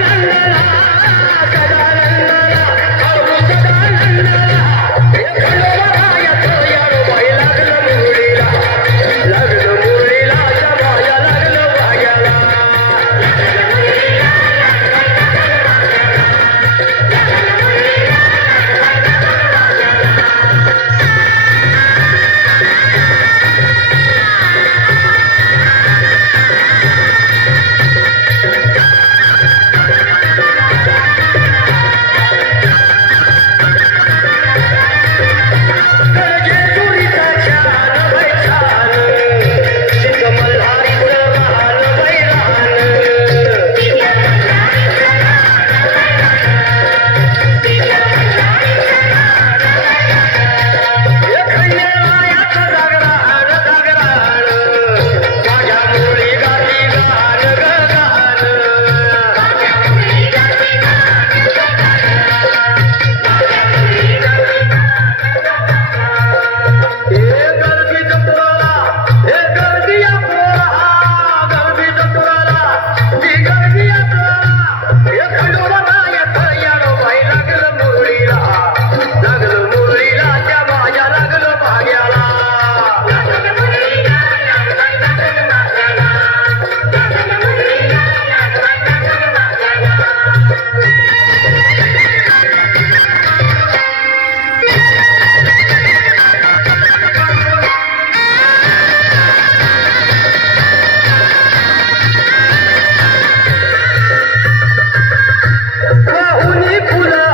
la la la la 你不能